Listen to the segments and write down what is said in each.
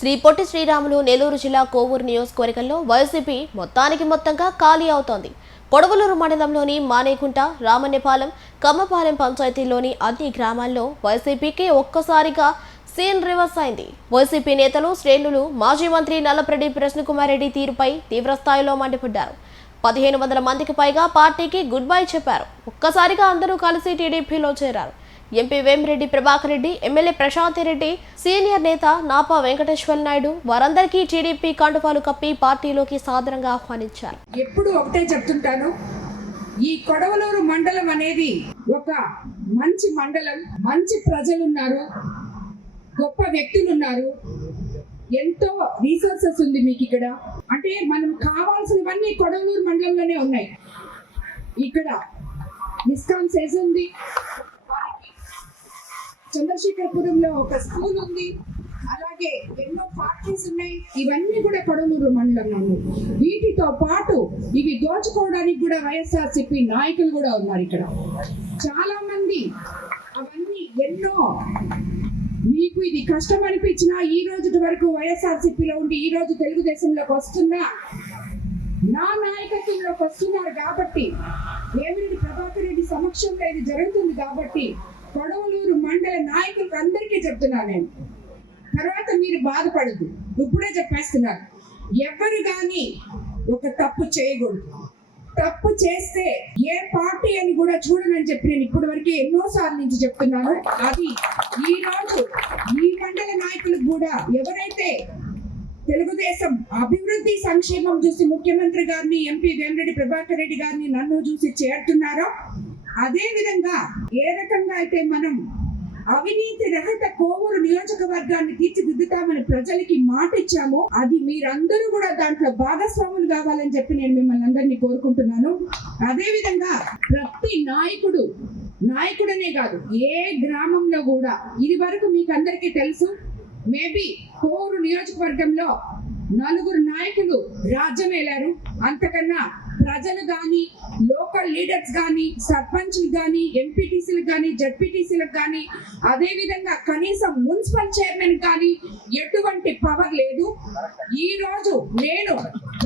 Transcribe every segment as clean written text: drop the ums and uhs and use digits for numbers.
శ్రీ పొట్టి శ్రీరాములు నెల్లూరు జిల్లా కోవూరు నియోజకవర్గంలో వైసీపీ మొత్తంగా ఖాళీ అవుతోంది. పొడవలూరు మండలంలోని మానేకుంట, రామన్నపాలెం, కమ్మపాలెం పంచాయతీల్లోని అన్ని గ్రామాల్లో వైసీపీకి ఒక్కసారిగా సీన్ రివర్స్ అయింది. వైసీపీ నేతలు, శ్రేణులు మాజీ మంత్రి నల్లపరెడ్డి ప్రసన్నకుమార్ రెడ్డి తీరుపై తీవ్రస్థాయిలో మండిపడ్డారు. 1500 మందికి పైగా పార్టీకి గుడ్ బై చెప్పారు. ఒక్కసారిగా అందరూ కలిసి టీడీపీలో చేరారు. MP Vemireddy Prabhakar Reddy, MLA Prashanti Reddy, senior నేత నాపా వెంకటేశ్వర నాయుడు వారందరికీ టీడీపీ కండువాలు కప్పి పార్టీలోకి సాదరంగా ఆహ్వానించారు. ఎప్పుడు ఒకటే చెప్తుంటాను, ఈ కొడవలూరు మండలం అనేది ఒక మంచి మండలం, మంచి ప్రజలున్నారు, గొప్ప వ్యక్తులున్నారు, ఎంతో రీసోర్సెస్ ఉంది మీకు ఇక్కడ. అంటే మనం కావాల్సినవన్నీ కొడవలూరు మండలంలోనే ఉన్నాయి. ఇక్కడ ఇస్కాన్ సెజ్ ఉంది, చంద్రశేఖరపురంలో ఒక స్కూల్ ఉంది, అలాగే ఎన్నో ఫ్యాక్టరీస్ ఉన్నాయి. ఇవన్నీ కూడా కొడవలూరు మండలంలో ఉన్నాయి. వీటితో పాటు ఇవి దోచుకోవడానికి కూడా వైఎస్ఆర్సీపీ నాయకులు కూడా ఉన్నారు ఇక్కడ చాలా మంది. అవన్నీ ఎన్నో మీకు ఇది కష్టం అనిపించినా ఈ రోజు వరకు వైఎస్ఆర్సీపీలో ఉండి ఈ రోజు తెలుగుదేశంలోకి వస్తున్నా, నా నాయకత్వంలోకి వస్తున్నారు కాబట్టి, వేమిరెడ్డి ప్రభాకర్ రెడ్డి సమక్షంలో ఇది జరుగుతుంది కాబట్టి కొడవలూరు మండల నాయకులకు అందరికీ చెప్తున్నాను నేను. తర్వాత మీరు బాధపడద్దు, ఇప్పుడే చెప్పేస్తున్నారు, ఎవరు కానీ ఒక తప్పు చేయకూడదు. తప్పు చేస్తే ఏ పార్టీ అని కూడా చూడనని చెప్పి నేను ఇప్పటి వరకు ఎన్నోసార్లు నుంచి చెప్తున్నాను. అది ఈ రోజు ఈ మండల నాయకులకు కూడా ఎవరైతే తెలుగుదేశం అభివృద్ధి సంక్షేమం చూసి ముఖ్యమంత్రి గారిని, ఎంపీ వేమిరెడ్డి ప్రభాకర్ రెడ్డి గారిని, నన్ను చూసి చేరుతున్నారో, అదే విధంగా ఏ రకంగా అయితే మనం అవినీతి రహిత కోవూరు నియోజకవర్గాన్ని తీర్చిదిద్దుతామని ప్రజలకి మాట ఇచ్చామో, అది మీరందరూ కూడా దాంట్లో భాగస్వాములు కావాలని చెప్పి నేను మిమ్మల్ని అందరినీ కోరుకుంటున్నాను. అదే విధంగా ప్రతి నాయకుడనే కాదు, ఏ గ్రామంలో కూడా ఇది వరకు మీకు అందరికీ తెలుసు, మేబీ కోవూరు నియోజకవర్గంలో 4 నాయకులు రాజ్యం వెళ్ళారు. అంతకన్నా ప్రజలు కానీ, లోకల్ లీడర్స్ కానీ, సర్పంచ్లు కానీ, ఎంపీటీసీలకు కానీ, జడ్పీటీసీలకు కానీ, అదేవిధంగా కనీసం మున్సిపల్ చైర్మన్ కానీ ఎటువంటి పవర్ లేదు. ఈ రోజు నేను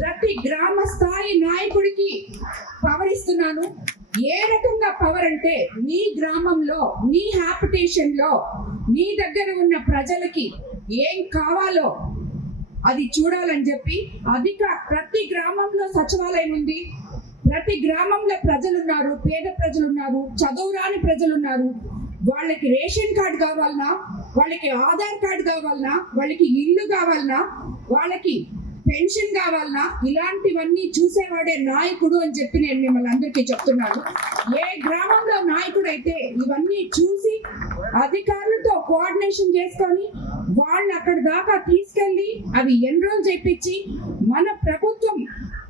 ప్రతి గ్రామ స్థాయి నాయకుడికి పవర్ ఇస్తున్నాను. ఏ రకంగా పవర్ అంటే, నీ గ్రామంలో, నీ హ్యాబిటేషన్ లో, నీ దగ్గర ఉన్న ప్రజలకి ఏం కావాలో అది చూడాలని చెప్పి ప్రతి గ్రామంలో సచివాలయం ఉంది, ప్రతి గ్రామంలో ప్రజలున్నారు, పేద ప్రజలున్నారు, చదువురాని ప్రజలున్నారు. వాళ్ళకి రేషన్ కార్డు కావాలన్నా, వాళ్ళకి ఆధార్ కార్డు కావాలన్నా, వాళ్ళకి ఇల్లు కావాలన్నా, వాళ్ళకి పెన్షన్ కావాలన్నా, ఇలాంటివన్నీ చూసేవాడే నాయకుడు అని చెప్పి నేను మిమ్మల్ని అందరికీ చెప్తున్నాను. ఏ గ్రామంలో నాయకుడు అయితే ఇవన్నీ చూసి అధికారులతో కోఆర్డినేషన్ చేసుకొని వాళ్ళు అక్కడ దాకా తీసుకెళ్ళి అవి ఎన్రోల్ చేయించి, మన ప్రభుత్వం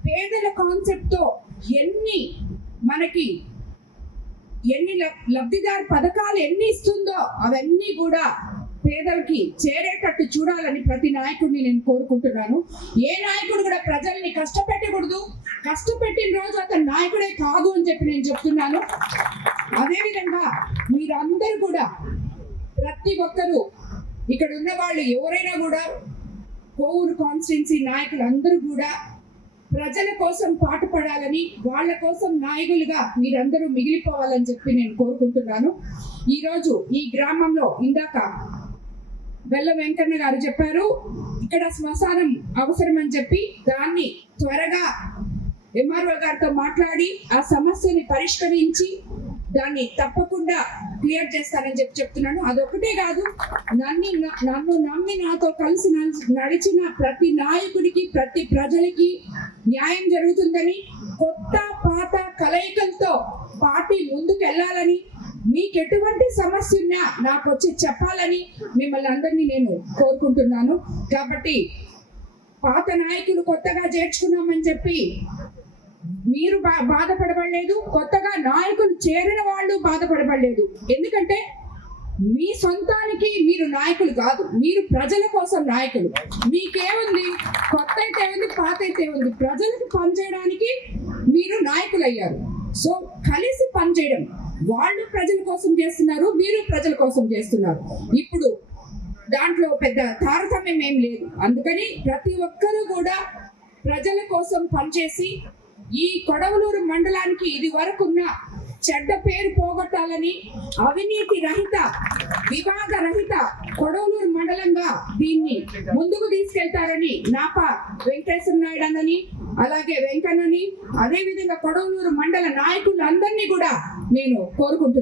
పేదల కాన్సెప్ట్ తో ఎన్ని లబ్ధిదారు పథకాలు ఎన్ని ఇస్తుందో అవన్నీ కూడా పేదలకి చేరేటట్టు చూడాలని ప్రతి నాయకుడిని నేను కోరుకుంటున్నాను. ఏ నాయకుడు కూడా ప్రజల్ని కష్టపెట్టకూడదు. కష్టపెట్టిన రోజు అతను నాయకుడే కాదు అని చెప్పి నేను చెప్తున్నాను. అదేవిధంగా మీరందరూ కూడా, ప్రతి ఒక్కరూ ఇక్కడ ఉన్న వాళ్ళు ఎవరైనా కూడా, కోవూరు కాన్స్టిట్యున్సీ నాయకులు అందరూ కూడా ప్రజల కోసం పాటుపడాలని, వాళ్ళ కోసం నాయకులుగా మీరందరూ మిగిలిపోవాలని చెప్పి నేను కోరుకుంటున్నాను. ఈరోజు ఈ గ్రామంలో ఇందాక బెల్ల వెంకన్న గారు చెప్పారు, ఇక్కడ శ్మశానం అవసరం అని చెప్పి, దాన్ని త్వరగా ఎంఆర్ఓ గారితో మాట్లాడి ఆ సమస్యని పరిష్కరించి దాన్ని తప్పకుండా క్లియర్ చేస్తానని చెప్పి చెప్తున్నాను. అదొకటే కాదు, నన్ను నమ్మి నాతో కలిసి నడిచిన ప్రతి నాయకుడికి, ప్రతి ప్రజలకి న్యాయం జరుగుతుందని, కొత్త పాత కలయికలతో పార్టీ ముందుకు వెళ్ళాలని, మీకు ఎటువంటి సమస్య ఉన్నా నాకు వచ్చి చెప్పాలని మిమ్మల్ని అందరినీ నేను కోరుకుంటున్నాను. కాబట్టి పాత నాయకులు కొత్తగా చేర్చుకున్నామని చెప్పి మీరు బాధపడబడలేదు, కొత్తగా నాయకులు చేరిన వాళ్ళు బాధపడబడలేదు. ఎందుకంటే మీ సొంతానికి మీరు నాయకులు కాదు, మీరు ప్రజల కోసం నాయకులు. మీకేముంది, కొత్త అయితే ఉంది, పాత అయితే ఉంది, ప్రజలకు పనిచేయడానికి మీరు నాయకులు అయ్యారు. సో కలిసి పనిచేయడం, వాళ్ళు ప్రజల కోసం చేస్తున్నారు, మీరు ప్రజల కోసం చేస్తున్నారు. ఇప్పుడు దాంట్లో పెద్ద తారతమ్యం ఏం లేదు. అందుకని ప్రతి ఒక్కరూ కూడా ప్రజల కోసం పనిచేసి ఈ కొడవలూరు మండలానికి ఇది వరకున్న చెడ్డ పేరు పోగొట్టాలని, అవినీతి రహిత, వివాద రహిత కొడవలూరు మండలంగా దీన్ని ముందుకు తీసుకెళ్తారని నాపా వెంకటేశ్వర నాయుడు అన్నని, అలాగే వెంకన్నని, అదే విధంగా కొడవలూరు మండల నాయకులందరినీ కూడా నేను కోరుకుంటున్నాను.